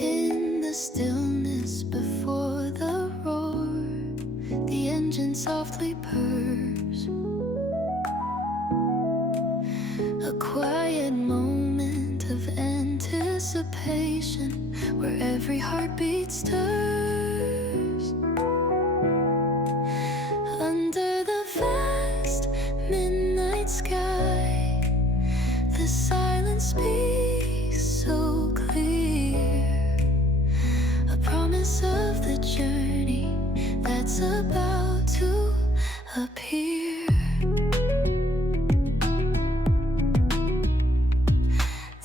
In the stillness before the roar, the engine softly purrs. A quiet moment of anticipation where every heartbeat stirs. Under the vast midnight sky, the silence speaks so clear, a promise of the journey that's about to appear.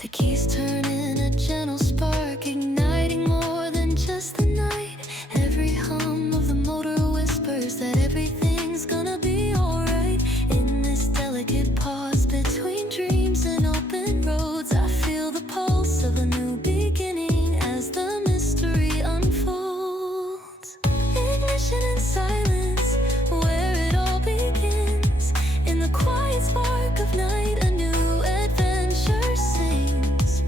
The keys turn in a gentle spark, igniting more than just the night. Every hum of the motor whispers that everything's gonna be alright. In this delicate pause between dreams and open roads, I feel the pulse of a new beginning as the mystery unfolds. Ignition in silence, where it all begins. In the quiet spark of night, a new adventure sings,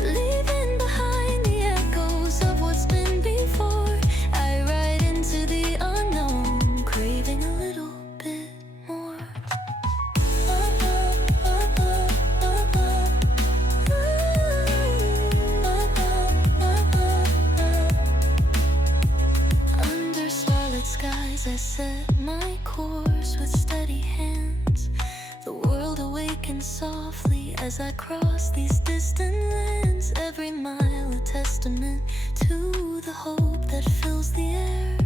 leaving behind the echoes of what's been before. I ride into the unknown, craving a little bit more. Under starlit skies, I set my course with steady hands. The world awakens softly as I cross these distant lands. Every mile a testament to the hope that fills the air.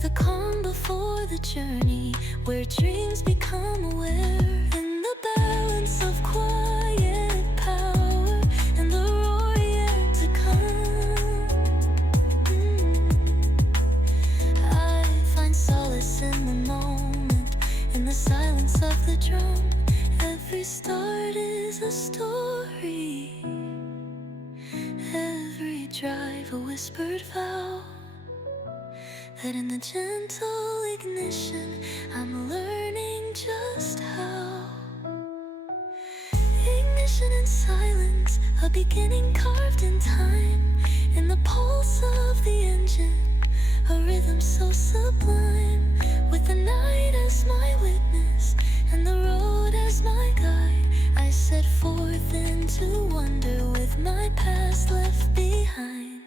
The calm before the journey, where dreams become aware. In the balance of quiet power and the roar yet to come, I find solace in the moment, in the silence of the drum. Every start is a story, every drive a whispered vow, that in the gentle ignition I'm learning just how. Ignition in silence, a beginning carved in time. In the pulse of the engine, a rhythm so sublime. With the night as my witness and the road as my guide, I set forth into wonder with my past left behind.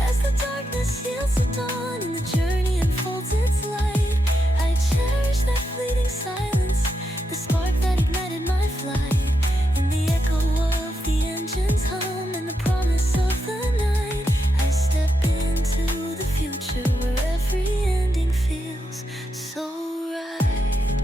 As the darkness yields to dawn and the journey unfolds its light, I cherish that fleeting silence, the spark that ignited my flight. In the echo of the engine's hum and the promise of the night, I step into the future where every ending feels so right.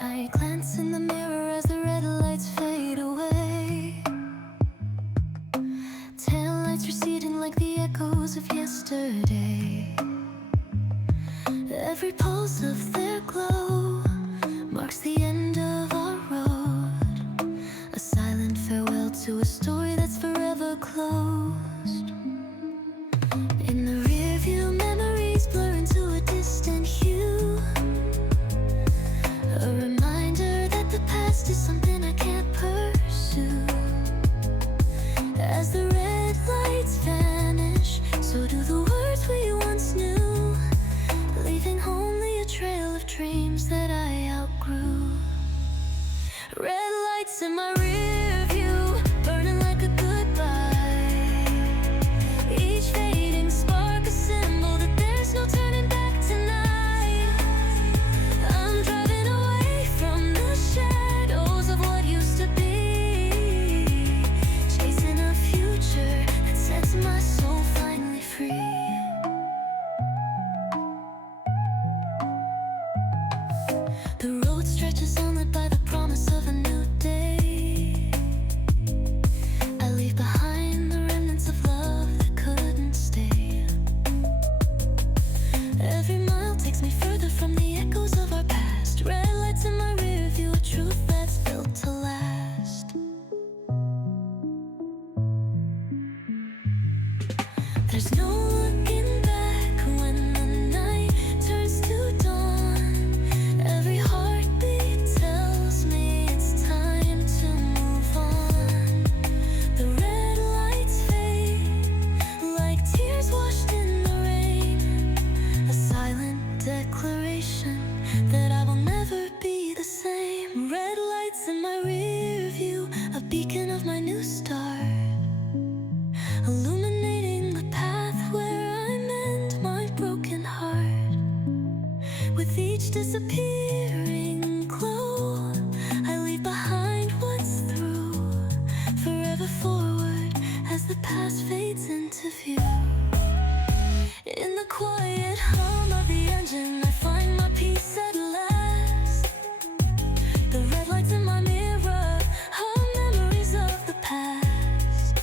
I glance in the mirror as the red lights fade away. Taillights receding like the echoes of yesterday. Every pulse of their glow marks the end of our road, a silent farewell to a story that's forever closed. In the rear view, memories blur into a distant hue, a reminder that the past is something I can't pursue. As the red lights vanish, so do the words we once knew, leaving only a trail of dreams that I outgrew. Red lights in my rear view, burning like a goodbye. Each fading spark a symbol that there's no turning back tonight. I'm driving away from the shadows of what used to be, chasing a future that sets my soul finally free. The road stretches onward by the promise of a new day. I leave behind the remnants of love that couldn't stay. Every mile takes me further from the echoes of our past. Red lights disappearing glow. I leave behind what's through, forever forward as the past fades into view. In the quiet hum of the engine, I find my peace at last. The red lights in my mirror are memories of the past.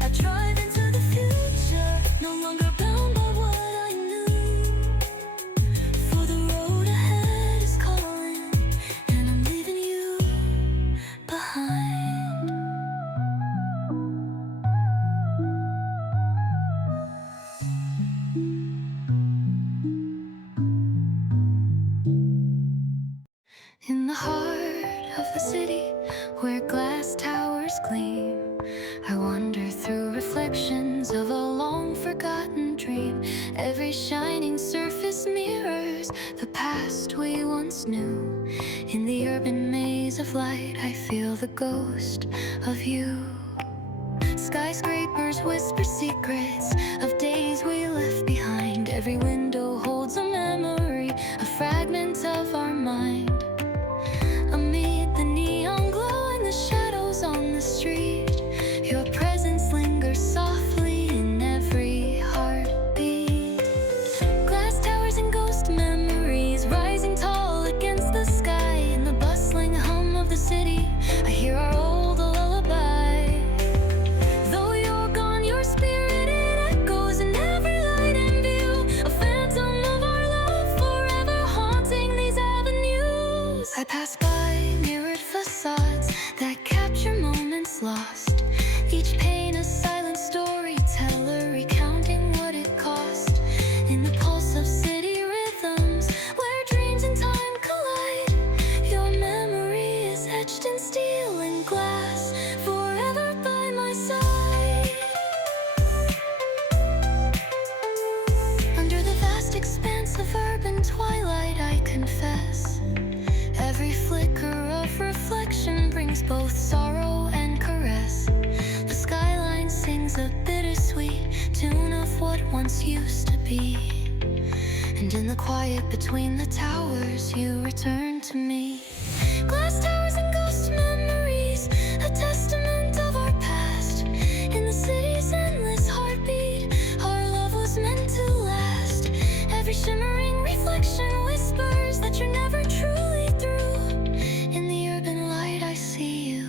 I drive into the future, no longer bound by what I knew. For the road ahead is calling, and I'm leaving you behind. In the heart of the city, where glass towers gleam, I wander through reflections of a long-forgotten dream. Every shining surface mirrors the past we once knew. In the urban maze of light, I feel the ghost of you. Skyscrapers whisper secrets of days we left behind. Every window holds a memory, a fragment of our mind. Amid the neon glow and the shadows on the street, your presence lingers softly in every heartbeat. Glass towers and ghost memories rising tall against the sky. In the bustling hum of the city, I hear our old lullaby. Though you're gone, your spirit, it echoes in every light and view. A phantom of our love forever haunting these avenues. I pass by mirrored facades that capture moments lost. Each pane a silent storyteller recounting what it cost. In the pulse of city rhythms, where dreams and time collide, your memory is etched in steel and glass, forever by my side. Under the vast expanse of urban twilight, I confess, every flicker of reflection brings both sorrow and caress. The skyline sings a bittersweet tune of what once used to be. And in the quiet between the towers, you return to me. Glass towers and ghost memories, a testament of our past. In the city's endless heartbeat, our love was meant to last. Every shimmering reflection whispers that you're never truly through. In the urban light, I see you,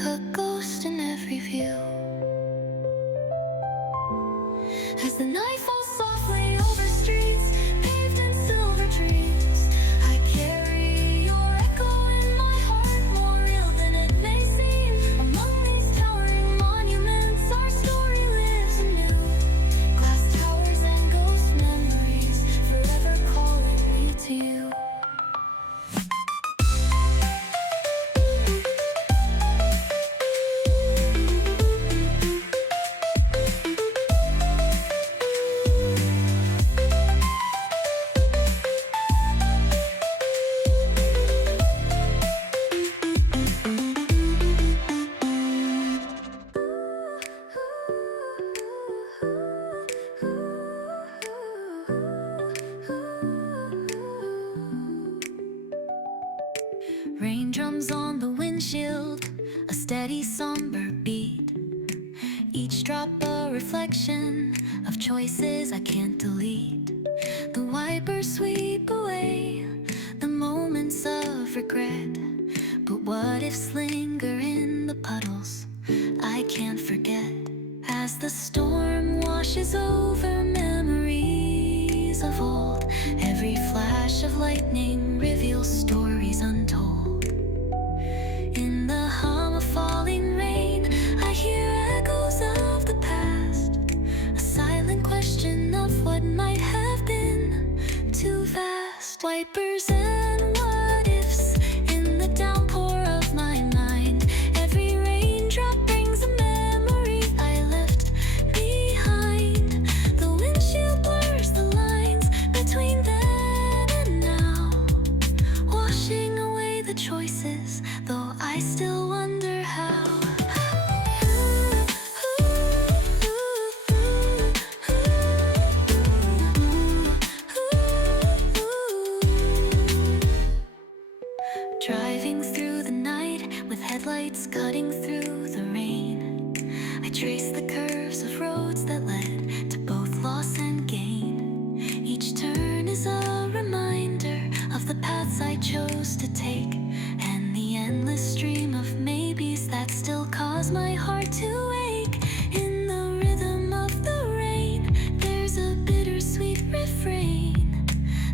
a ghost in every view. As the night falls softly over streets paved in silver dreams, I carry your echo in my heart, more real than it may seem. Among these towering monuments, our story lives anew. Glass towers and ghost memories, forever calling me to you. Raindrums on the windshield, a steady somber beat. Each drop a reflection of choices I can't delete. The wipers sweep away the moments of regret, but what ifs linger in the puddles I can't forget. As the storm washes over memories of old, every flash of lightning reveals stories untold. In the hum of falling rain, I hear echoes of the past, a silent question of what might have been too vast. Wipers and what ifs in the downpour of my mind. Every raindrop brings a memory I left behind. The windshield blurs the lines between then and now, washing away the choices, though I still wonder how. Driving through the night with headlights cutting through the rain, I trace the curves of roads that led to both loss and gain. Each turn is a reminder of the paths I chose to take, and the endless stream of maybes that still cause my heart to ache. In the rhythm of the rain, there's a bittersweet refrain,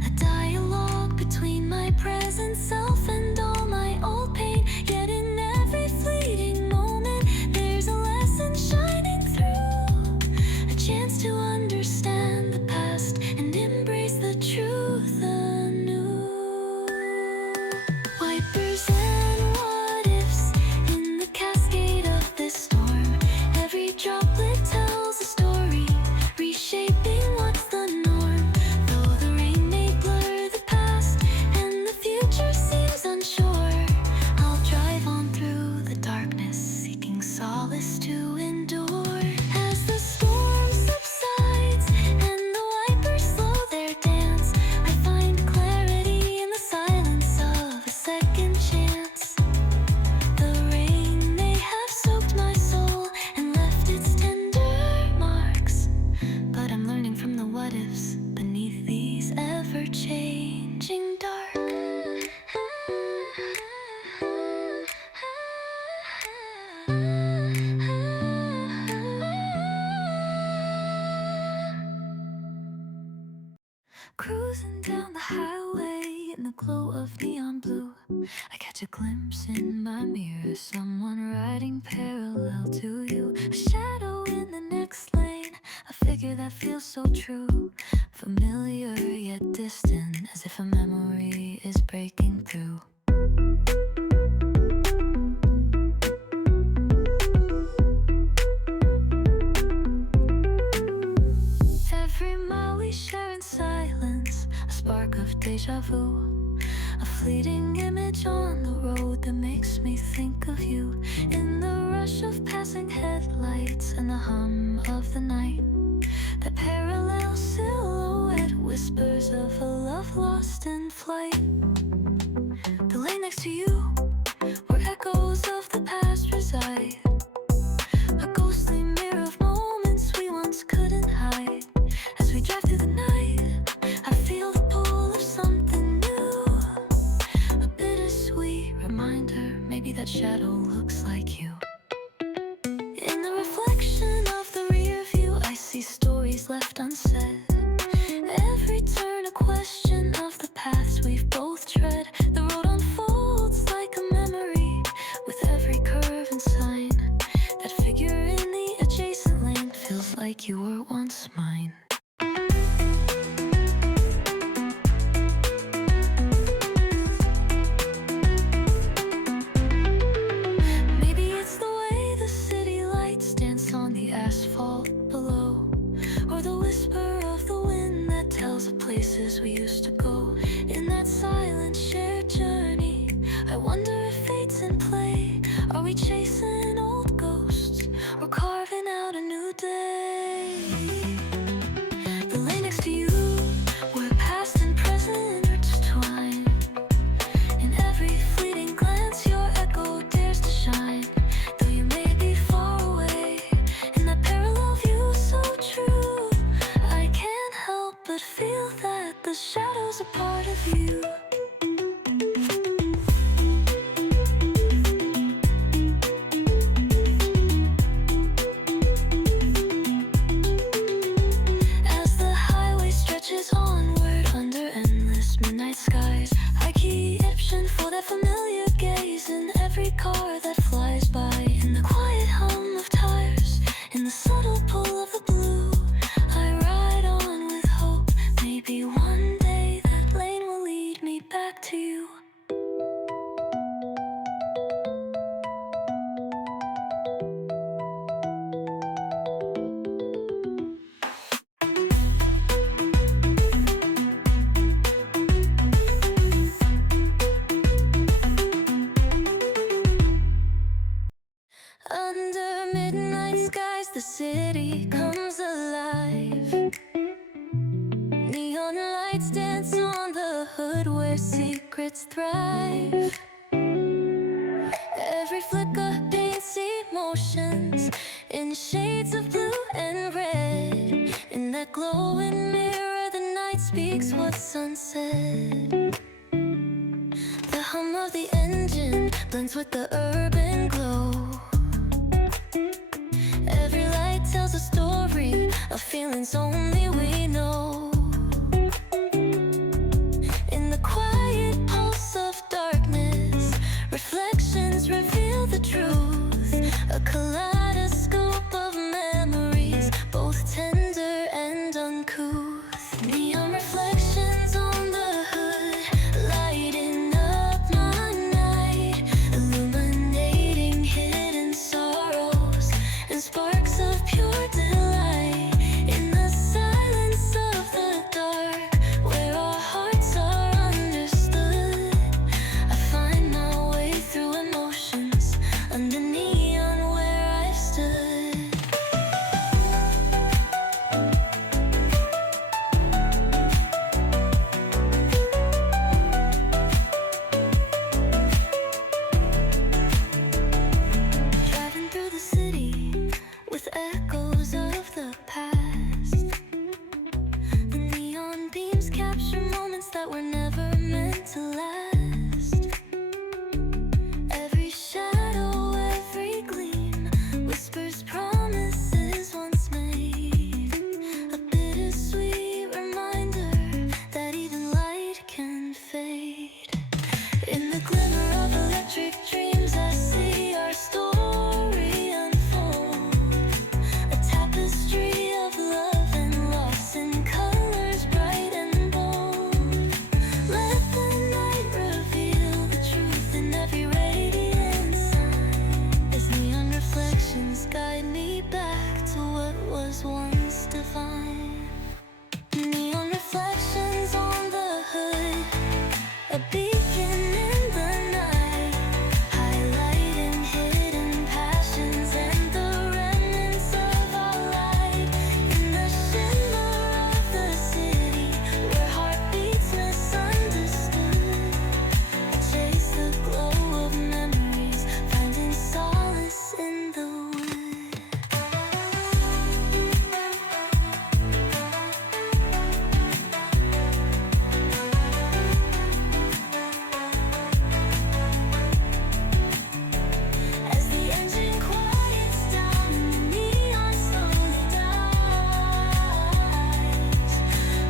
a dialogue between my present self and all my old pain. Yet in every fleeting moment, there's a lesson shining through, a chance to understand the past and embrace the truth anew. Wipers and what-ifs in the cascade of this storm. Every droplet tells a story, reshaping what's the norm. Though the rain may blur the past and the future seems unsure, I'll drive on through the darkness, seeking solace to endure. As the storm subsides and the wipers slow their dance, I find clarity in the silence of a second chance. The rain may have soaked my soul and left its tender marks, but I'm learning from the what-ifs beneath these ever-changing dark. Cruising down the highway in the glow of neon blue, I catch a glimpse in my mirror, someone riding parallel to you. A shadow in the next lane, a figure that feels so true, familiar yet distant, as if a memory is breaking through. Every mile we share in silence, a spark of deja vu, a fleeting image on the road that makes me think of you. In the rush of passing headlights and the hum of the night, that parallel silhouette whispers of a love lost in flight. The lane next to you, where echoes of the past reside, a ghostly mirror of moments we once couldn't hide. As we drive through the night, I feel the pull of something new, a bittersweet reminder, maybe that shadow looks like you. In the reflection of the rear view, I see stories left unsaid. Every turn a question of the paths we've both tread. The road unfolds like a memory, with every curve and sign. That figure in the adjacent lane feels like you were once mine. Maybe it's the way the city lights dance on the asphalt below, or the whisper of the wind that tells of places we used to go. In that silent shared journey, I wonder if fate's in play. Are we chasing old ghosts or carving out a new day? The lane next to you, where past and present intertwine. In every fleeting glance, your echo dares to shine. Though you may be far away, in that parallel view so true, I can't help but feel that the shadows are part of you. As the highway stretches onward under endless midnight skies, I keep Egyptian for that familiar gaze in every car that flies by. In the quiet hum of tires, in the subtle pull of the blue, I ride on with hope. Maybe one day that lane will lead me back to you. Under midnight skies, the city comes alive. Neon lights dance on the hood where secrets thrive. glowing mirror, the night speaks what's unsaid. The hum of the engine blends with the urban glow. Every light tells a story of feelings only we know. In the quiet pulse of darkness, reflections reveal the truth. A kaleidoscope of memories, both tender and uncouth. Neon reflections on the hood, lighting up my night, illuminating hidden sorrows and sparks of pure delight. In the silence of the dark, where our hearts are understood, I find my way through emotions under neon where I've stood. Driving through the city with echoes of the past. The neon beams capture moments that were never meant to last. Every shadow, every gleam whispers promises once made. A bittersweet reminder that even light can fade. In the glimmer of electric dreams, I see our story unfold. A tapestry of love and loss in colors bright and bold. Let the night reveal the truth in every radiant sign, as neon reflections guide me back to what was once divine. Neon reflections on the hood, a beacon in the night, highlighting hidden passions and the remnants of our light. In the shimmer of the city, where heartbeats misunderstood, I chase the glow of memories, finding solace in the wood. As the engine quiets down and the neon slowly dies,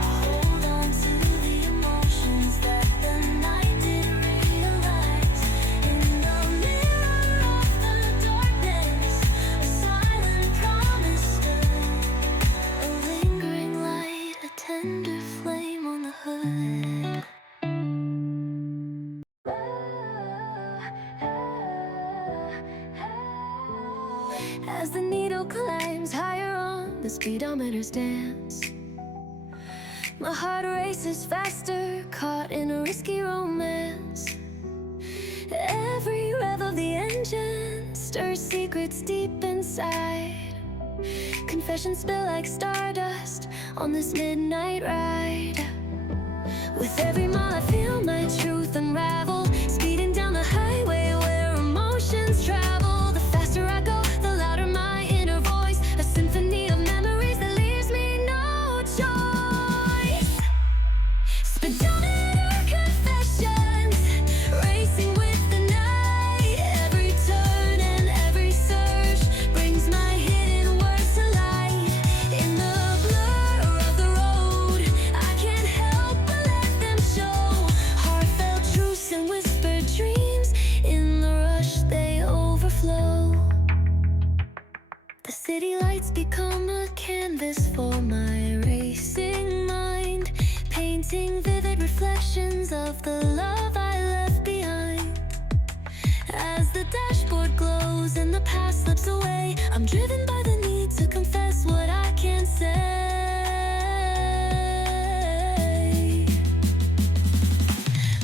I hold on to the emotions that the night did realize. In the mirror of the darkness, a silent promise stood, a lingering light, a tender flame on the hood. As the needle climbs higher on the speedometer's dance, my heart races faster, caught in a risky romance. Every rev of the engine stirs secrets deep inside. Confessions spill like stardust on this midnight ride. With every mile I feel my truth unravel, speeding down the highway where emotions travel. The faster I go, the louder my inner voice, a symphony of memories that leaves me no choice. Speedometer confessions, racing with the night. Every turn and every surge brings my hidden words to light. In the blur of the road, I can't help but let them show heartfelt truths and whispered dreams. In the rush they overflow. The city lights become a canvas for my racing mind, painting vivid reflections of the love I left behind. As the dashboard glows and the past slips away, I'm driven by the need to confess what I can't say.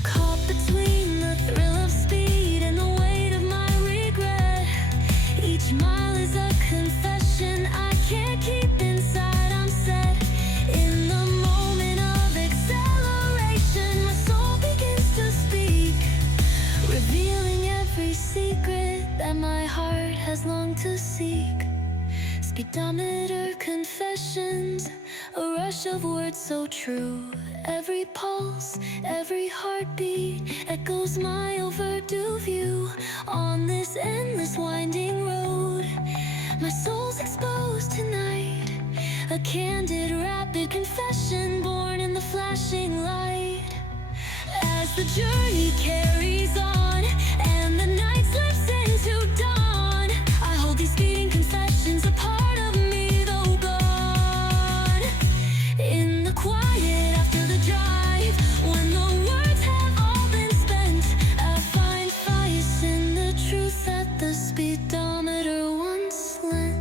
Caught between the thrill of speed and the weight of my regret, each mile is a confession I can't keep inside. I'm set in the moment of acceleration. My soul begins to speak, revealing every secret that my heart has longed to seek. Speedometer confessions, a true. Every pulse, every heartbeat echoes my overdue view. On this endless winding road, my soul's exposed tonight. A candid, rapid confession born in the flashing light. As the journey carries on and the night slips into dawn, I hold these beating confessions, a part of me though gone. In the quiet after the drive, when the words have all been spent, I find solace in the truth that the speedometer once lent.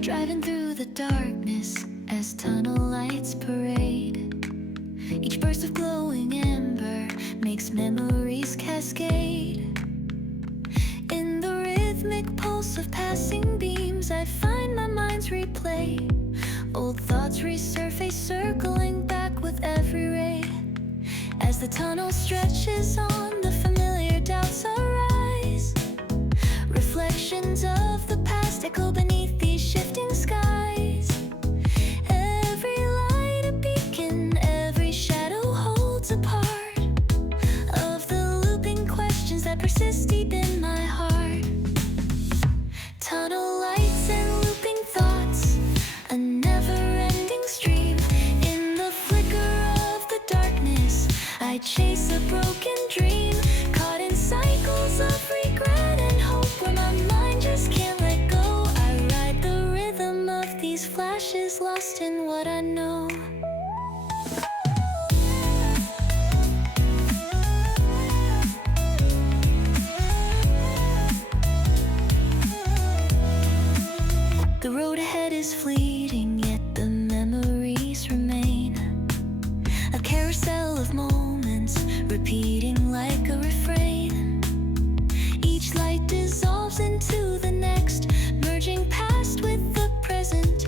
Driving through the darkness as tunnel lights parade. Each burst of glowing amber makes memories cascade. In the rhythmic pulse of passing beams, I find my mind's replay. Old thoughts resurface, circling back with every ray. As the tunnel stretches on, the familiar doubts arise. Reflections of the past echo beneath these shifting skies. Every light a beacon, every shadow holds a part of the looping questions that persist deep in my heart. Tunnel lights and looping thoughts, a never-ending stream. In the flicker of the darkness, I chase a broken dream, caught in cycles of regret and hope, where my mind just can't let go. I ride the rhythm of these flashes, lost in what I know. The road ahead is fleeting, yet the memories remain. A carousel of moments, repeating like a refrain. Each light dissolves into the next, merging past with the present.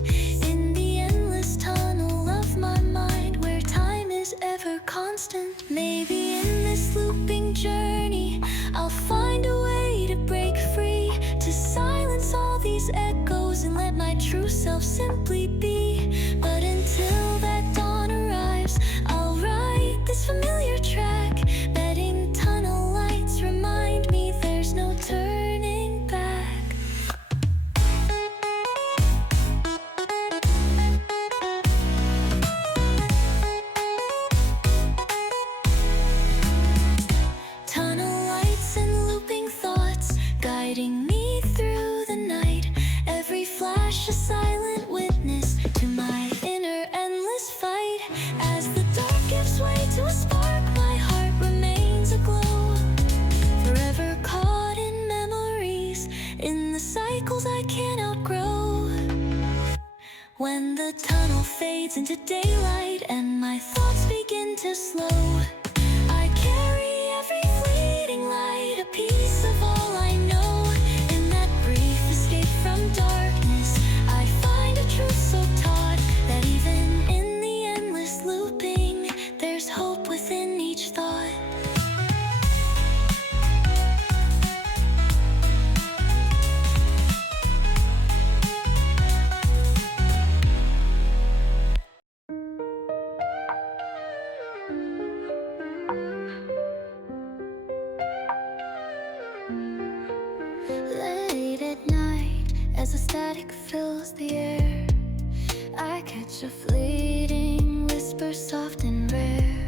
In the endless tunnel of my mind, where time is ever constant. Maybe in this looping journey, I'll find a way to break free, to silence all these echoes and let my true self simply be. But until that dawn arrives, I'll ride this familiar track, betting tunnel lights remind me there's no turning back. Tunnel lights and looping thoughts, guiding me through the night. Every flash a silent witness to my inner endless fight. As the dark gives way to a spark, my heart remains aglow, forever caught in memories, in the cycles I can't outgrow. When the tunnel fades into daylight and my thoughts begin to slow, I carry every fleeting light, a piece of all I know. In that brief escape from darkness, I find a truth so taut, that even in the endless looping, there's hope within each thought. Late at night, as the static fills the air, I catch a fleeting whisper, soft and rare.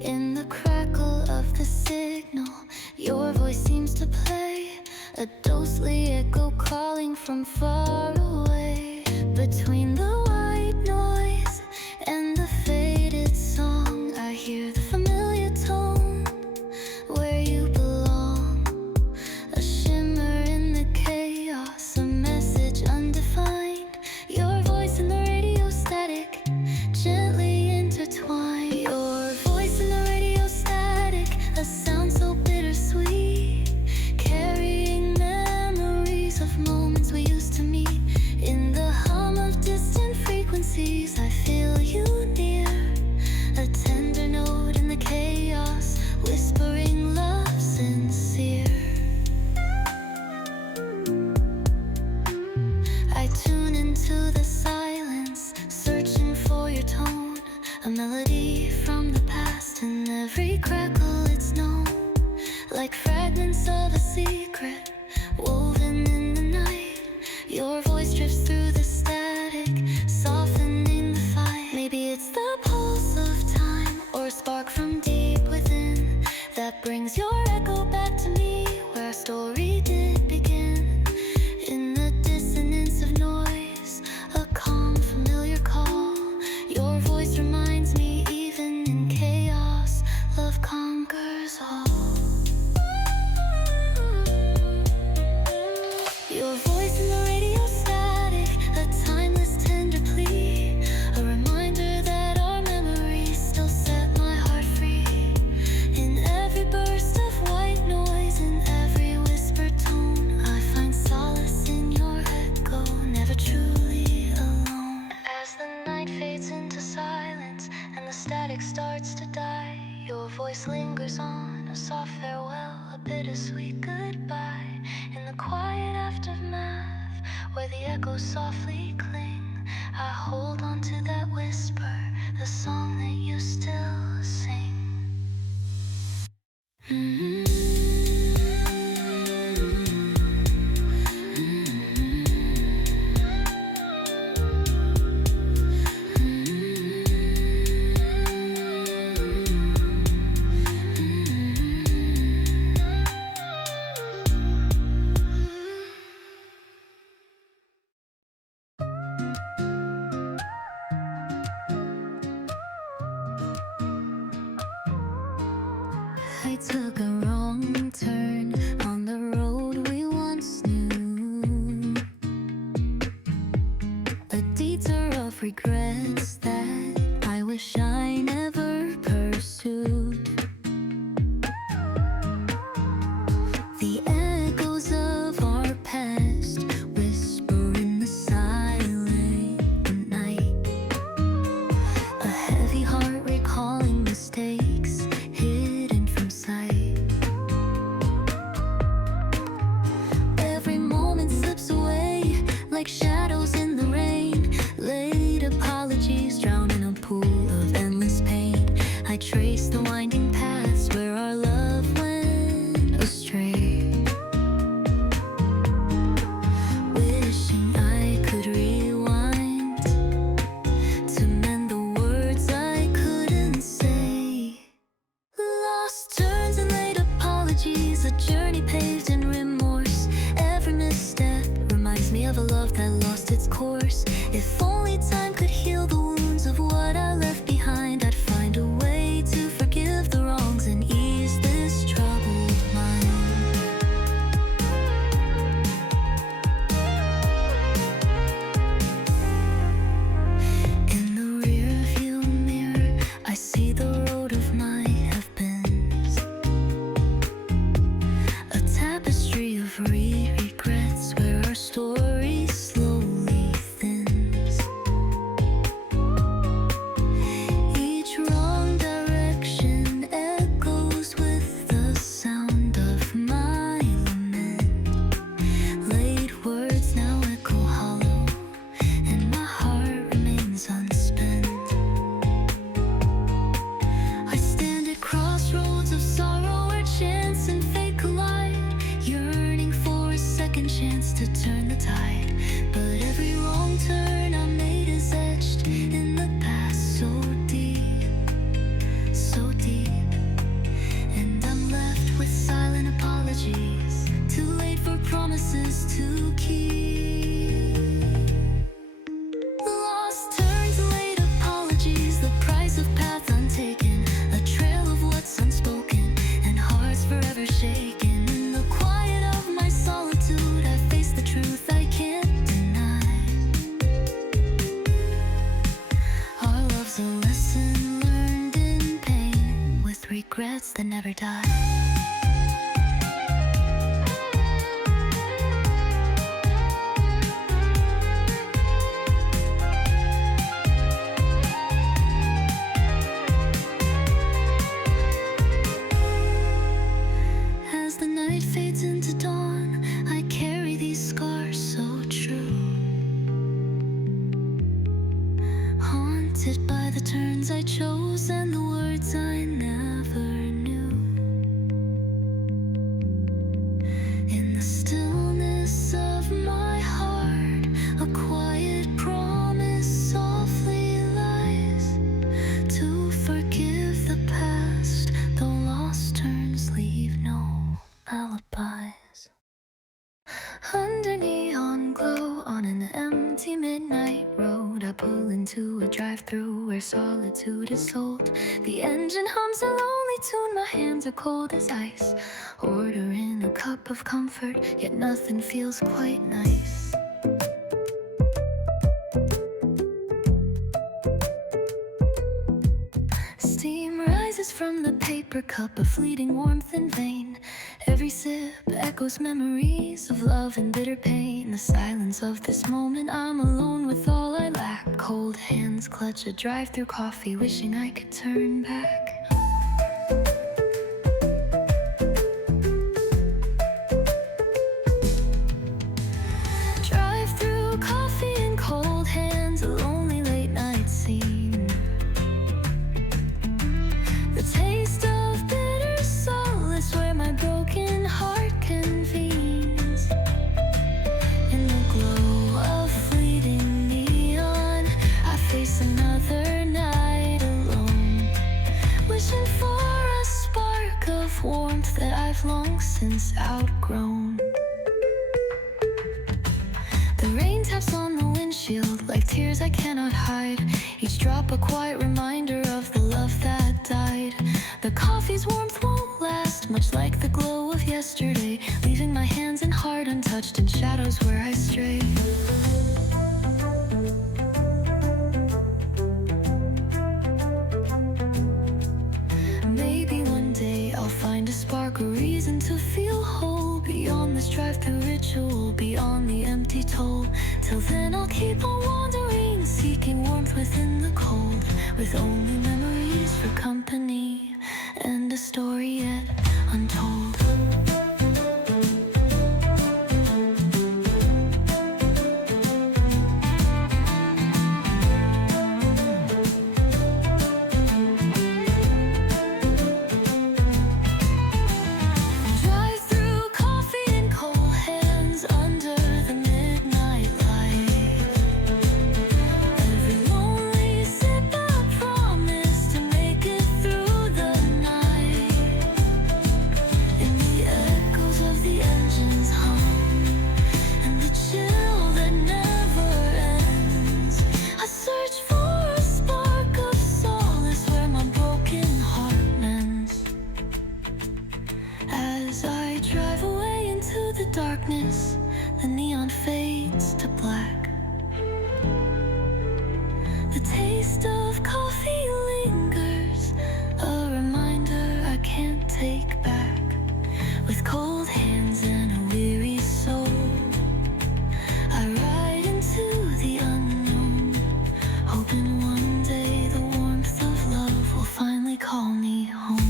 In the crackle of the signal, your voice seems to play, a ghostly echo calling from far away. Between the white noise and the faded song, I hear the familiar tone, where you belong. A shimmer in the chaos, a message undefined. Your voice in the radio static, gently intertwined. Your voice in the radio static, a sound so bittersweet, carrying memories of moments we used to meet. memory from the past, and every crackle it's known, like fragments of a secret woven in the night. Your voice drifts through the static, softening the fight. Maybe it's the pulse of time, or a spark from deep within, that brings your echo back to me, where our story did begin. In the dissonance of noise, a calm, familiar call. Your voice reminds me, even in chaos, love conquers all. Your voice in the radio static, a timeless tender plea, a reminder that our memories still set my heart free. In every burst of white noise, in every whispered tone, I find solace in your echo, never truly alone. As the night fades into silence and the static starts to die, your voice lingers on, a soft farewell, a bittersweet goodbye. In the quiet aftermath, where the echoes softly cling, I hold on to that whisper, the song that you still sing. I took a wrong turn on the road we once knew, a detour of regrets that I wish I never pursued. The echoes of our past whisper in the silent night, a heavy heart recalling mistakes hidden from sight. Every moment slips away like shadows in the rain, late apologies drown in a pool of endless pain. I trace the winding paths where our love went astray, wishing I could rewind to mend the words I couldn't say. Lost turns and late apologies, a journey paved in remorse. Every misstep reminds me of a love that lost its course. If only time could heal the wounds of what I left behind, I'd find a way to forgive the wrongs and ease this troubled mind. In the rearview mirror, I see the road of my have-beens, a tapestry of regrets where our story slowly thins. Each wrong direction echoes with the sound of my lament. Late words now echo hollow, and my heart remains unspent. I stand at crossroads of sorrow where chance and fate collide, yearning for a second chance to turn the tide. But every wrong turn I made is etched in the past, so deep, so deep. And I'm left with silent apologies, too late for promises to keep. Lost turns, late apologies, the price of path untaken, a trail of what's unspoken, and hearts forever shaken. In the quiet of my solitude, I face the truth I can't deny. Our love's a lesson learned in pain, with regrets that never die. As the night fades into dawn, I carry these scars so true, haunted by the turns I chose voice and the words I never knew. In the stillness of my heart, a quiet promise softly lies to forgive the past, though lost turns leave no alibis. Under neon glow on an empty midnight road, I pull into a drive-thru where solitude is sold. The engine hums a lonely tune, my hands are cold as ice, ordering a cup of comfort, yet nothing feels quite nice. Steam rises from the paper cup, a fleeting warmth in vain. Every sip echoes memories of love and bitter pain. The silence of this moment, I'm alone with all I lack. Cold hands clutch a drive-thru coffee, wishing I could turn back. Drive-thru coffee in cold hands, a lonely late night scene. The taste of bitter solace where my broken heart convenes. In the glow of fleeting neon, I face another night alone, wishing for a spark of warmth that I've long since outgrown. The rain taps on the windshield like tears I cannot hide, each drop a quiet reminder of the love that died. The coffee's warmth won't last, much like the glow of yesterday, leaving my hands and heart untouched in shadows where I stray. Maybe one day I'll find a spark, a reason to feel whole, beyond this drive-thru ritual, beyond the empty toll. Till then I'll keep on wandering, seeking warmth within the cold, with only memories for company and a story yet untold. Drive-thru coffee in cold hands under the midnight light. Every lonely sip a promise to make it through the night. In the echoes of the engine's hum and the chill that never ends, I search for a spark of solace where my broken heart mends. As I drive away into the darkness, the neon fades to black. The taste of coffee lingers, a reminder I can't take back. With cold hands and a weary soul, I ride into the unknown, hoping one day the warmth of love will finally call me home.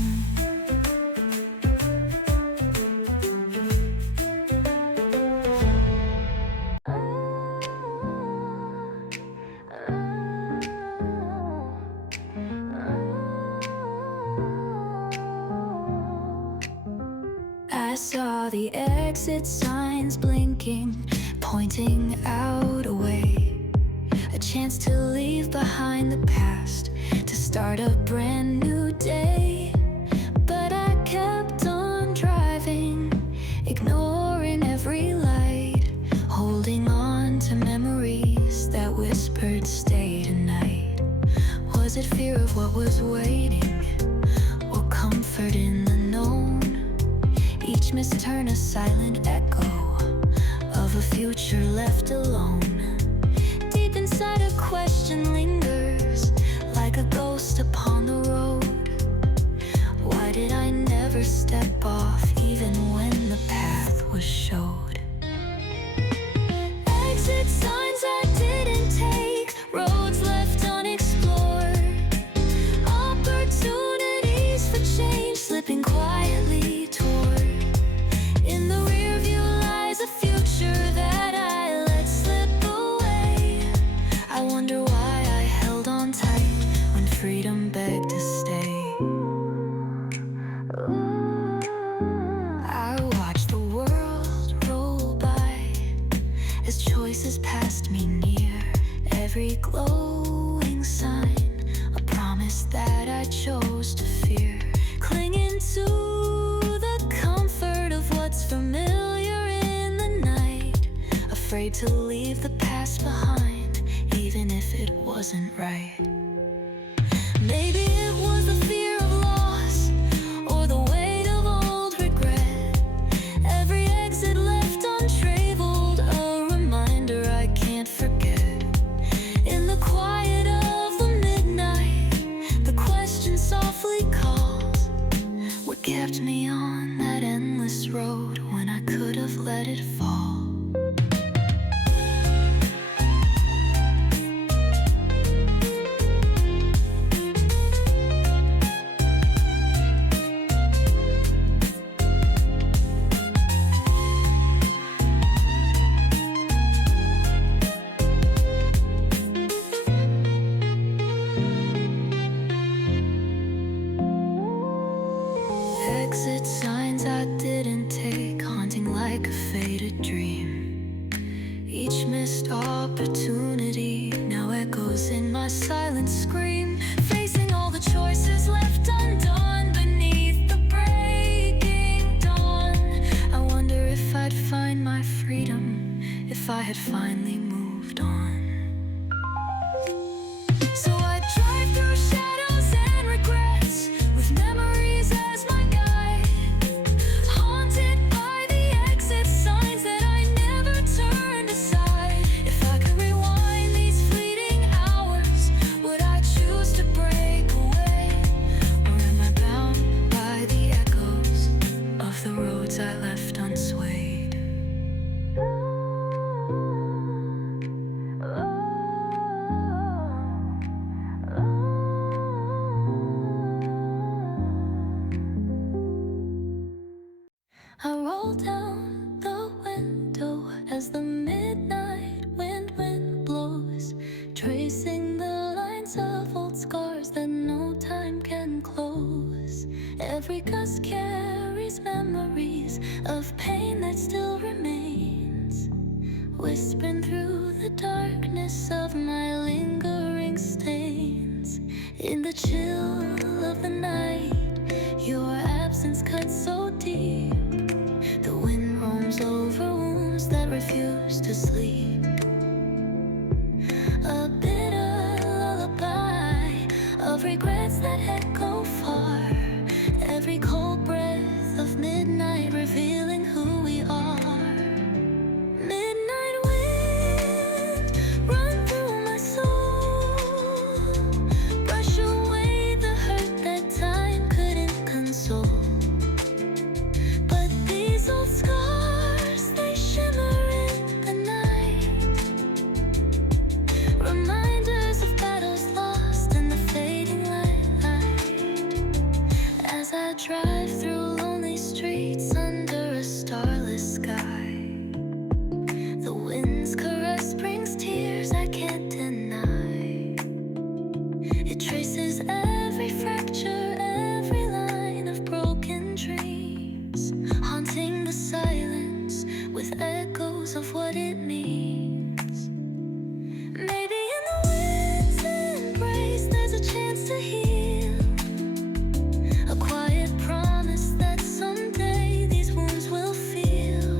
I saw the exit signs blinking, pointing out a way, a chance to leave behind the past, to start a brand new day. But I kept on driving, ignoring every light, holding on to memories that whispered stay tonight. Was it fear of what was waiting, or comfort in the known? Each misturn a silent echo of a future left alone. Deep inside a question lingers, like a ghost upon the road. Why did I never step off, even when the path was showed? Exit signs I didn't take, roads left unexplored, opportunities for change slipping quietly toward. In the rear view lies a future that I let slip away. I wonder why I held on tight when freedom begged to afraid to leave the past behind, even if it wasn't right. Maybe it was the fear of loss, or the weight of old regret. Every exit left untraveled, a reminder I can't forget. In the quiet of the midnight, the question softly calls. What kept me on that endless road when I could have let it fall? Exit signs I didn't take, haunting like a faded dream. Each missed opportunity now echoes in my silent scream. Facing all the choices left undone beneath the breaking dawn. I wonder if I'd find my freedom if I had finally moved on. So I drive through shadows and regrets, with memories as my guide, haunted by the exit signs that I never turned aside. If I could rewind these fleeting hours, would I choose to break away? Or am I bound by the echoes of the roads I left unswayed? I roll down the window as the midnight wind blows, tracing the lines of old scars that no time can close. Every gust carries memories of pain that still remains, whispering through the darkness of my lingering stains. In the chill of the night, your absence cuts so deep. The wind roams over wounds that refuse to sleep. A bitter lullaby of regrets that echo far. Every cold breath of midnight revealing who we are. Midnight wind, run through my soul. Brush away the hurt that time couldn't console. Old scars, they shimmer in the night, reminders of battles lost in the fading light. As I drive through lonely streets under a starless sky, the wind's caress brings tears I can't deny. It traces every fracture, every line of broken dreams, haunting the silence with echoes of what it means. Maybe in the wind's embrace there's a chance to heal, a quiet promise that someday these wounds will feel.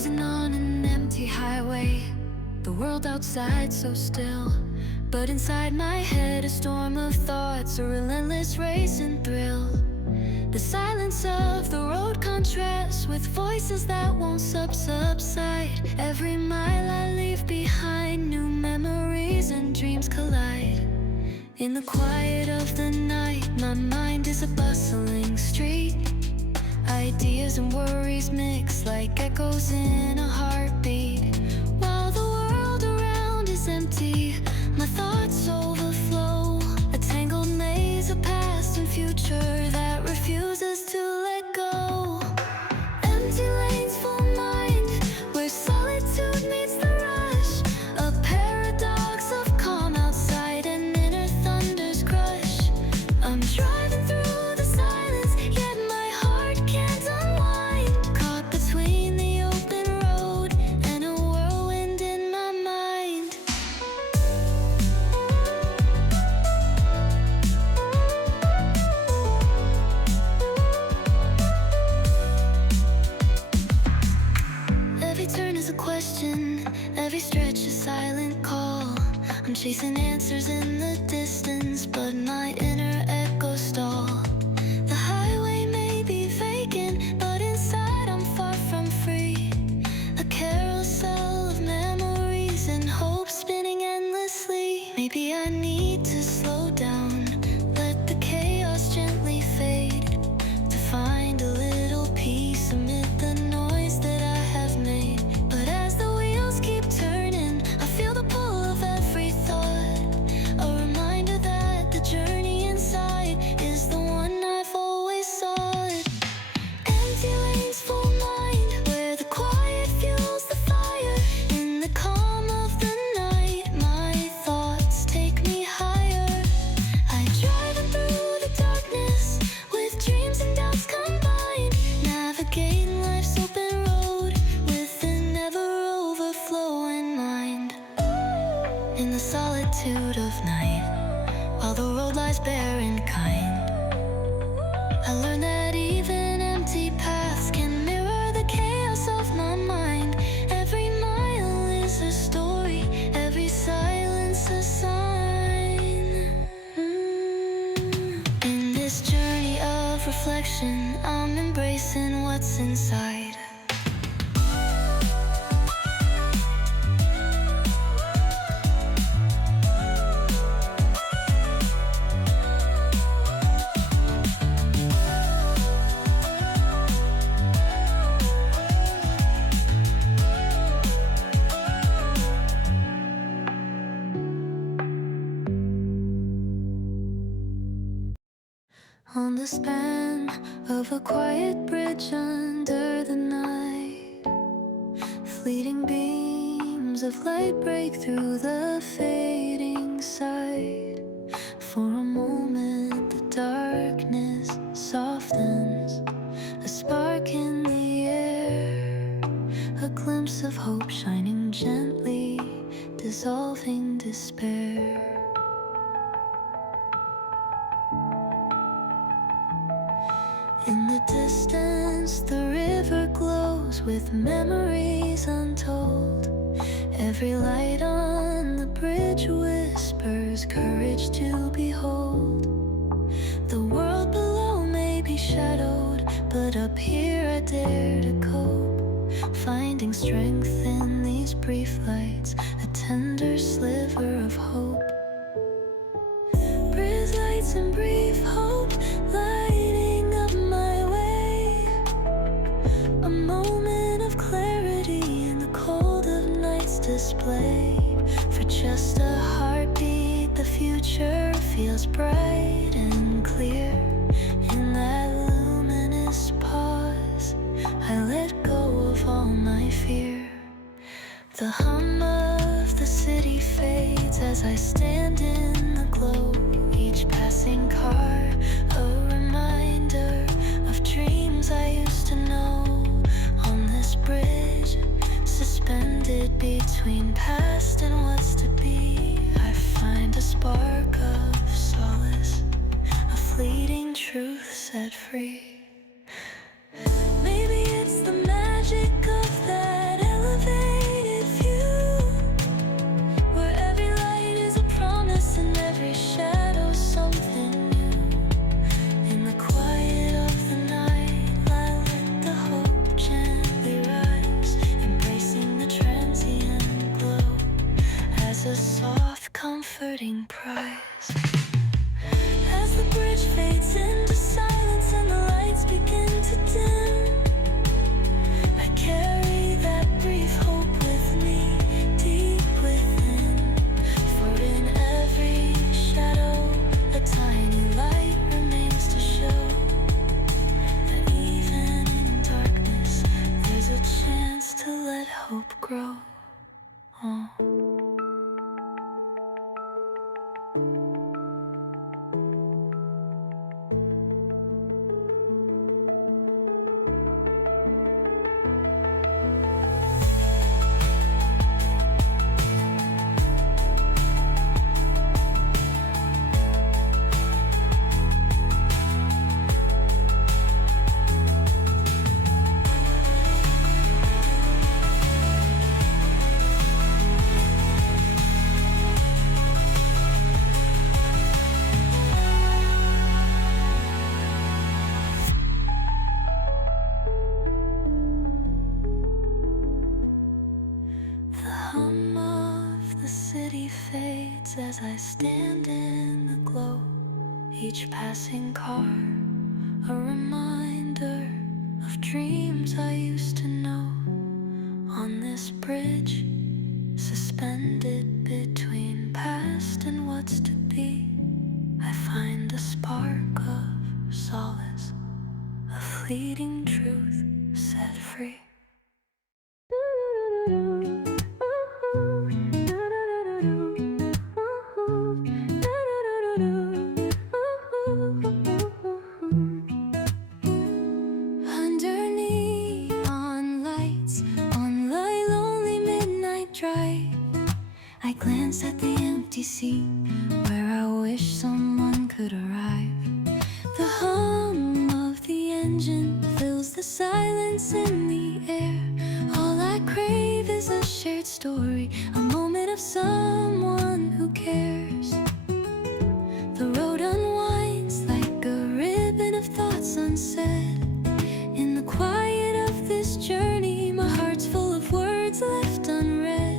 Cruising on an empty highway, the world outside so still, but inside my head a storm of thoughts, a relentless racing thrill. The silence of the road contrasts with voices that won't subside. Every mile I leave behind, new memories and dreams collide. In the quiet of the night, my mind is a bustling street. Ideas and worries mix like echoes in a heartbeat. While the world around is empty, my thoughts overflow. A tangled maze of past and future that refuses to let go. Empty lanes, full mind, where solitude meets the rush. A paradox of calm outside and inner thunders crush. I'm driving through the silence, yet my heart can't unwind. Caught between the open road and a whirlwind in my mind. Every turn is a question, every stretch a silent call. I'm chasing answers in the distance, but my inner echoes stall. The highway may be vacant, but inside I'm far from free. A carousel of memories and hope spinning endlessly. Maybe I need to slow down, let the chaos gently fade, to find a little peace amid the noise that I have made. But as the wheels keep turning, I feel the pull of every thought, a reminder that the journey inside is the one I've always sought. Empty lanes, full mind, where the quiet fuels the fire. In the calm of the night, my thoughts take me higher. I drive through the darkness with dreams and doubts combined, navigating life's open road with an ever overflowing mind. In the solitude of night, while the road lies bare and kind, I learned that even empty paths can mirror the chaos of my mind. Every mile is a story, every silence a sign. In this journey of reflection, I'm embracing what's inside. On the span of a quiet bridge under the night, fleeting beams of light break through the fading sight. For a moment the darkness softens, a spark in the air, a glimpse of hope shining gently, dissolving despair. In the distance, the river glows with memories untold. Every light on the bridge whispers courage to behold. The world below may be shadowed, but up here I dare to cope, finding strength in these brief lights, a tender sliver of hope. Bridge lights and brief hope lighting up my way, a moment of clarity in the cold of night's display. For just a heartbeat, the future feels bright and clear. In that luminous pause, I let go of all my fear. The hum of the city fades as I stand in the glow. Each passing car, a reminder of dreams I used to know. On this bridge, suspended between past and what's to be, I find a spark of solace, a fleeting truth set free. Maybe it's the magic of that hope grow. Oh. Fades as I stand in the glow. Each passing car, a reminder of dreams I used to know. On this bridge, suspended between past and what's to be, I find a spark of solace, a fleeting truth set free. I glance at the empty seat where I wish someone could arrive. The hum of the engine fills the silence in the air. All I crave is a shared story, a moment of someone who cares. The road unwinds like a ribbon of thoughts unsaid. In the quiet of this journey, my heart's full of words left unread.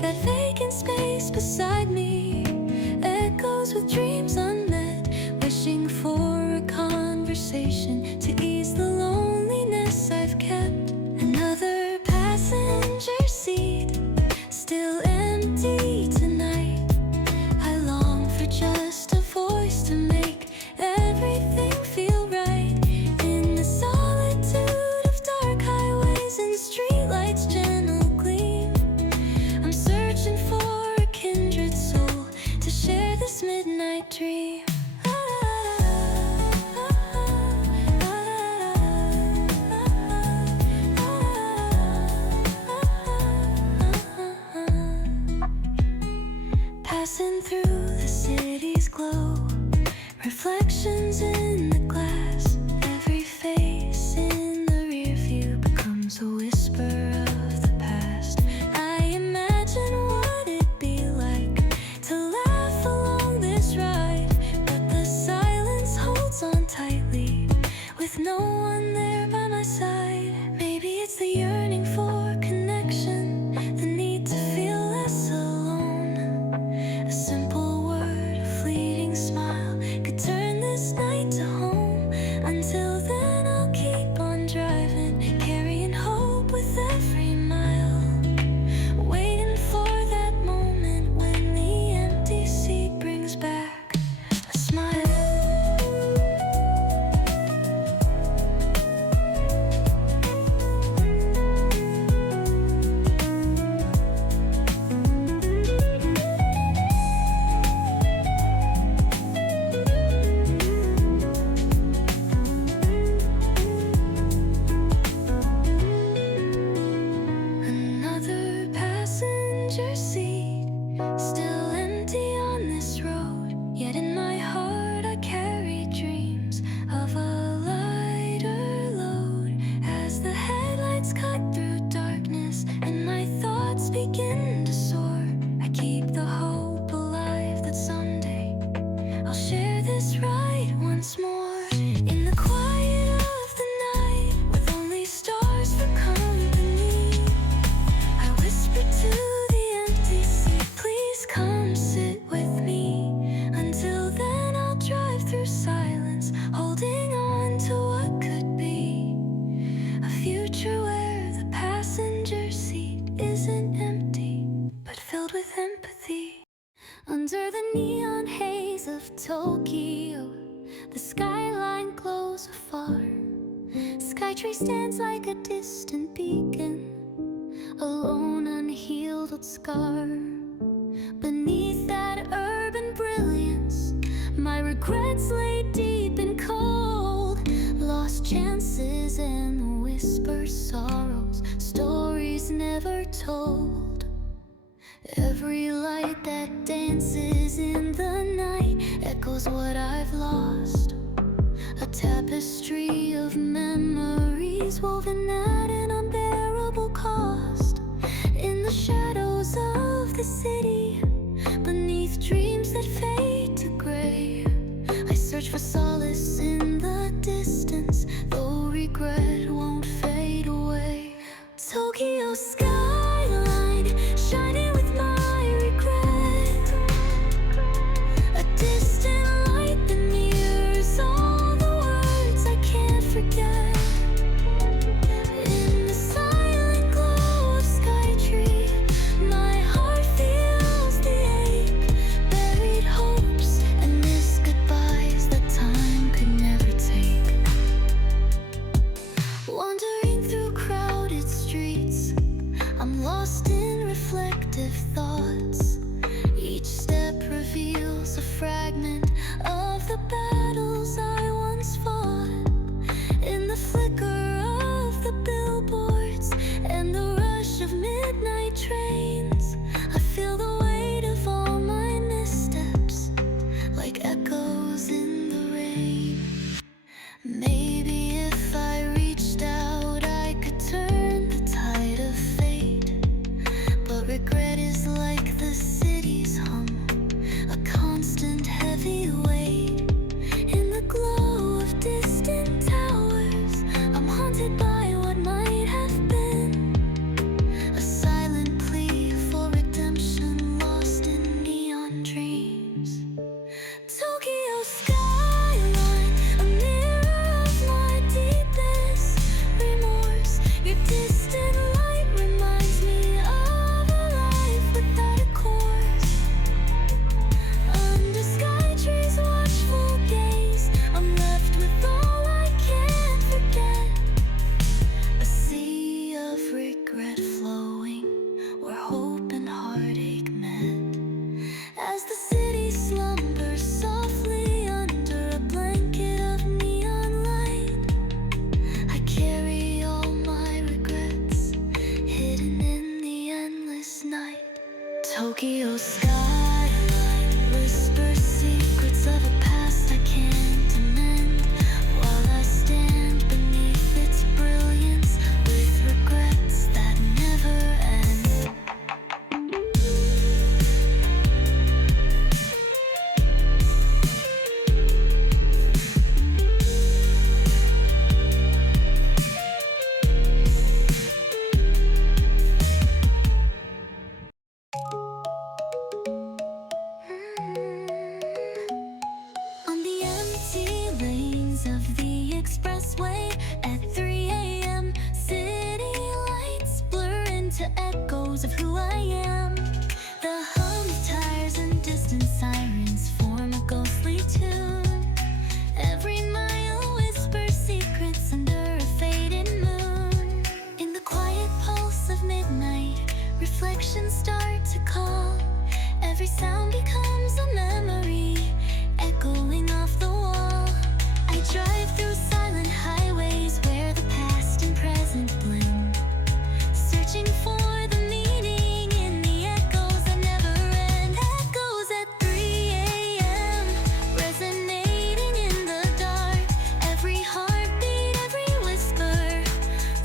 That vacant space beside me echoes with dreams unmet, wishing for a conversation to ease the loneliness I've kept. Another passenger seat, still empty tonight. I long for just a voice to make everything feel right. In the solitude of dark highways and streetlights' gentle gleam, I'm searching for a kindred soul to share this midnight dream. Passing through the city's glow, reflections in the glass. Every face in the rear view becomes a whisper of the past. I imagine what it'd be like to laugh along this ride, but the silence holds on tightly with no one there by my side. Maybe it's the yearning for connection, the need to feel less alone. A simple word, a fleeting smile could turn this night to home. Until then I'll keep on driving, carrying hope with every mile, waiting for that moment when the empty seat brings back a smile. Another passenger seat, still empty on this road. Yet in my heart I carry dreams of a lighter load. As the headlights cut through darkness and my thoughts begin to soar, I keep the hope alive that someday I'll share this ride once more. In the quiet of the night, with only stars for company, I whisper to the empty seat, please come sit with me. Until then I'll drive through silence, holding on to what could be. A future where the passenger seat isn't empty, but filled with empathy. Under the neon haze of Tokyo, the skyline glows afar. Skytree stands like a distant beacon, a lone unhealed scar. Beneath that urban brilliance, my regrets lay deep and cold. Lost chances and whispered sorrows, stories never told. Every light that dances in the night echoes what I've lost. A tapestry of memories woven at an unbearable cost. In the shadows of the city, beneath dreams that fade to gray, I search for solace in the distance, though regret won't fade away. Tokyo skyline, shining with my regret. A distant light that mirrors all the words I can't forget. In the silent glow of Skytree, my heart feels the ache. Buried hopes and missed goodbyes that time could never take. Wandering through crowded streets, I'm lost in reflective thoughts. Each step reveals a fragment of the battles I once fought. In the flicker of the billboards and the rush of midnight trains, I feel the weight of all my missteps, like echoes in the rain. Maybe if I reached out, I could turn the tide of fate. But regret is like the city's hum, a constant heavy weight. In the glow of distant towers, I'm haunted by what might have been. A silent plea for redemption lost in neon dreams. Tokyo skyline, a mirror of my deepest remorse. Your distant light reminds me of a life without a course. Under Skytree's watchful gaze, I'm left with all I can't forget. A sea of regret flowing, where hope and heartache met. As the city slumbers softly under a blanket of neon light, I carry all my regrets, hidden in the endless night. Tokyo skyline whispers secrets of a past I can't amend, while I stand beneath its brilliance with regrets that never end. On the empty lanes of the expressway at 3 a.m., city lights blur into echoes of who I am. The hum of tires and distant sirens form a ghostly tune. Every mile whispers secrets under a faded moon. In the quiet pulse of midnight, reflections start to call. Every sound becomes a memory, echoing off the wall. I drive through silent highways where the past and present blend, searching for the meaning in the echoes that never end. Echoes at 3 a.m., resonating in the dark. Every heartbeat, every whisper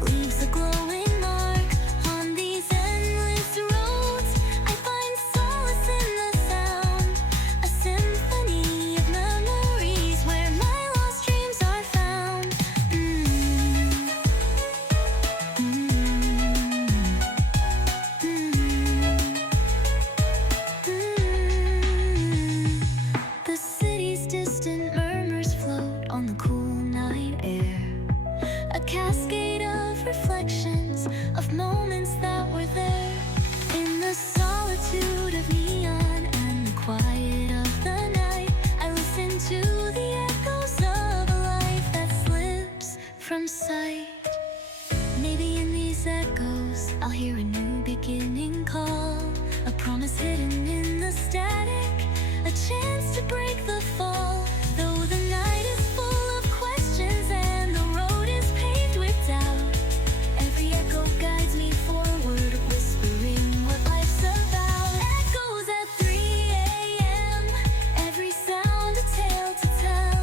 leaves a glowing mark. On these endless roads, I find solace in the sound, a symphony of memories where my lost dreams are found. The city's distant murmurs float on the cool night air, a cascade of reflections of moments that were there. In the solitude of neon and the quiet of the night, I listen to the echoes of a life that slips from sight. Maybe in these echoes I'll hear a new chance to break the fall. Though the night is full of questions and the road is paved with doubt, every echo guides me forward, whispering what life's about. Echoes at 3 a.m., every sound a tale to tell.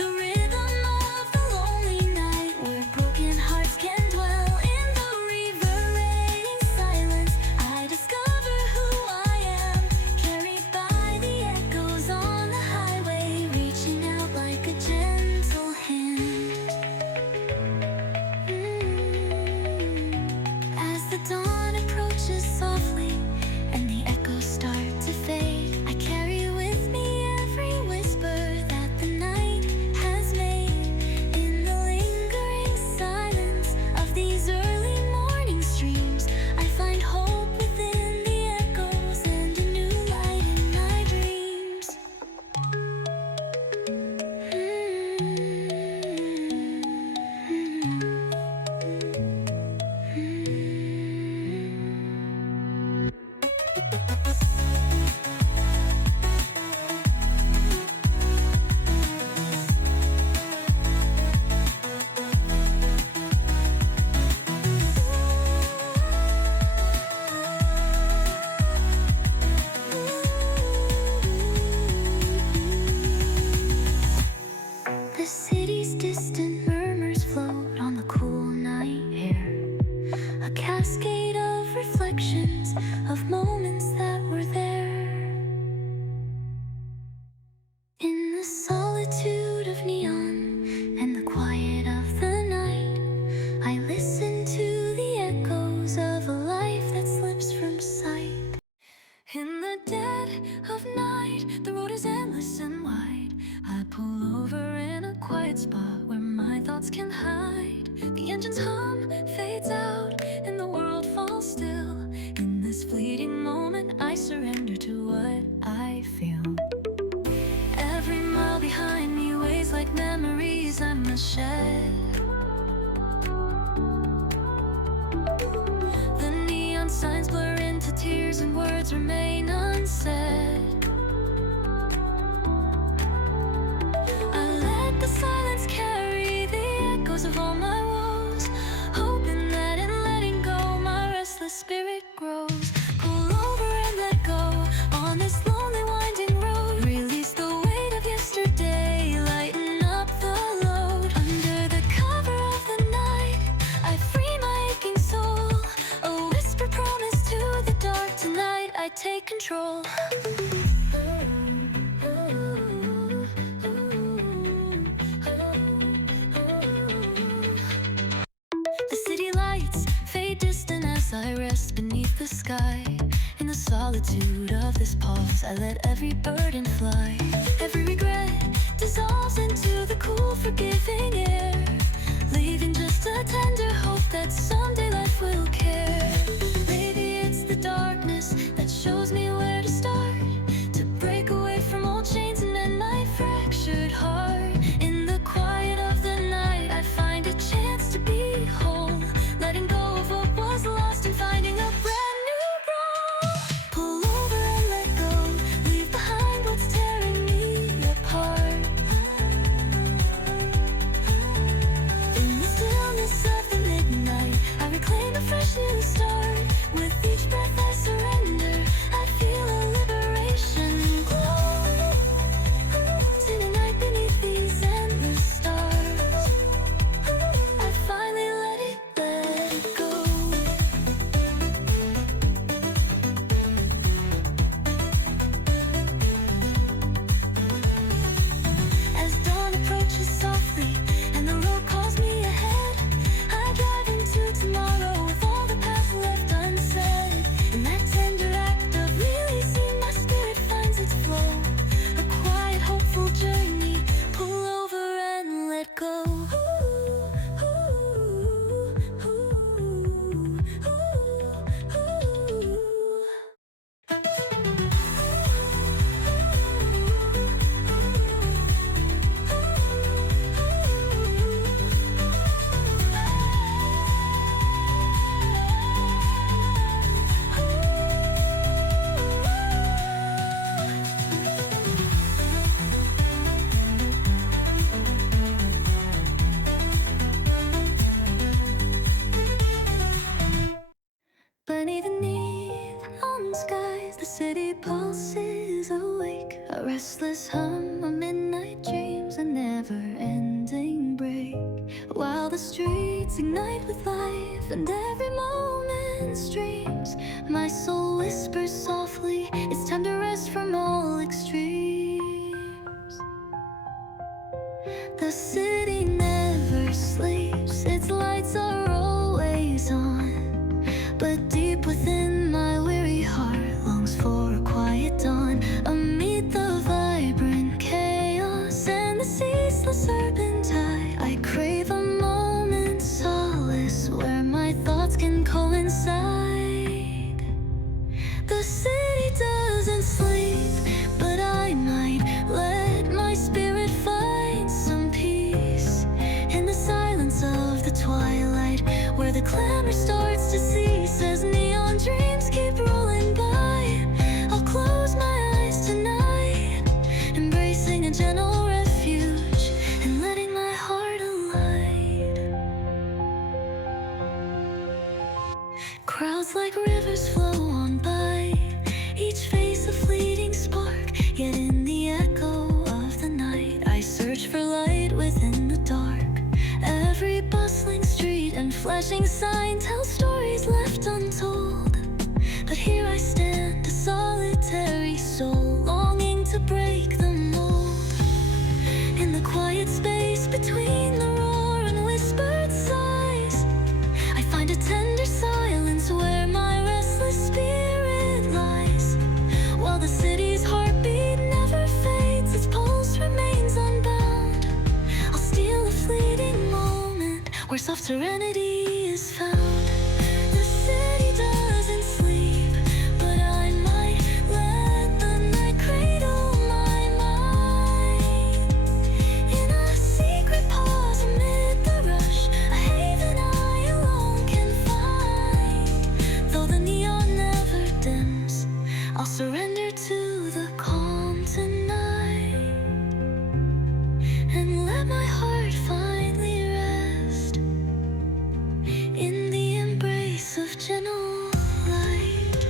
The rhythm of the lonely night, where broken hearts can dwell. In the reverberating silence, I discover who I am, carried by the echoes on the highway, reaching out like a gentle hand. As the dawn approaches softly and the echoes start to fade, I carry with me every whisper that the night has made. In the lingering silence of these early morning streams, I find hope within the echoes and a new light in my dreams. The city's distant murmurs float on the cool night air, a cascade of reflections of moments that were there. In the solitude of neon and the quiet of the night, I listen to the echoes of a life that slips from sight. In the dead of night, the road is endless and wide. I pull over in a quiet spot where my thoughts can hide. The engine's hum fades out and the world falls still. In this fleeting moment, I surrender to what I feel. Every mile behind me weighs like memories I must shed. The neon signs blur into tears and words remain unsaid. I let the silence carry the echoes of all my woes, hoping that in letting go my restless spirit grows. Pull over and let go on this lonely winding road. Release the weight of yesterday, lighten up the load. Under the cover of the night, I free my aching soul. A whisper promise to the dark, tonight I take control. The city lights fade distant as I rest beneath the sky. In the solitude of this pause, I let every burden fly. Every regret dissolves into the cool, forgiving air, leaving just a tender hope that someday life will care. Maybe it's the darkness that shows me where to start, to break away from old chains and mend my fractured heart. In the quiet of the night, I find a chance to be whole, letting go of what was lost and finding a brand new role. Pull over and let go, leave behind what's tearing me apart. ignite with life, and every moment streams. My soul whispers softly, it's time to rest from all extremes. The city never sleeps, its lights are always on, but deep within my weary heart longs for a quiet dawn. Amid the vibrant chaos and the ceaseless urban tide, I crave a moment's solace where my thoughts can coincide. The city doesn't sleep, but I might let my spirit find some peace in the silence of the twilight, where the clamor starts to cease as neon dreams keep rolling by. I'll close my eyes tonight, embracing a gentle refuge and letting my heart alight. Crowds like rivers flow on by, each face a fleeting spark, yet in the echo of the night I search for light within the dark. Every bustling street and flashing sign tell stories left untold, but here I stand, a solitary soul, longing to break the mold. In the quiet space between the roar and whispered sighs, I find a tender silence where my restless spirit lies. While the city's heartbeat never fades, its pulse remains unbound, I'll steal a fleeting moment where soft serenity is found. The city doesn't sleep, but I might let the night cradle my mind. In a secret pause amid the rush, a haven I alone can find. Though the neon never dims, I'll surrender to the calm tonight and let my heart finally rest in the embrace of gentle light.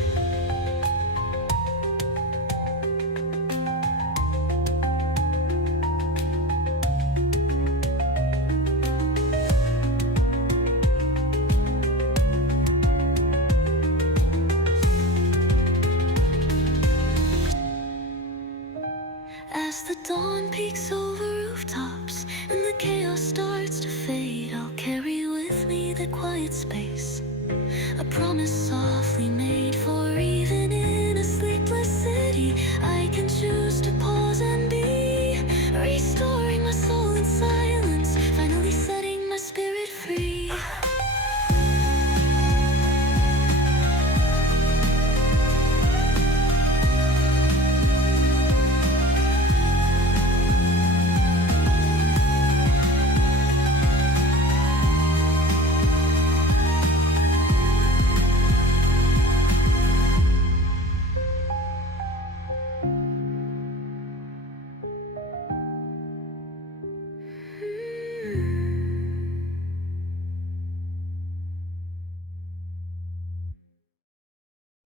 As the dawn peeks over rooftops and the chaos starts to fade, I'll carry with me the quiet space, a promise softly made, for even in a sleepless city I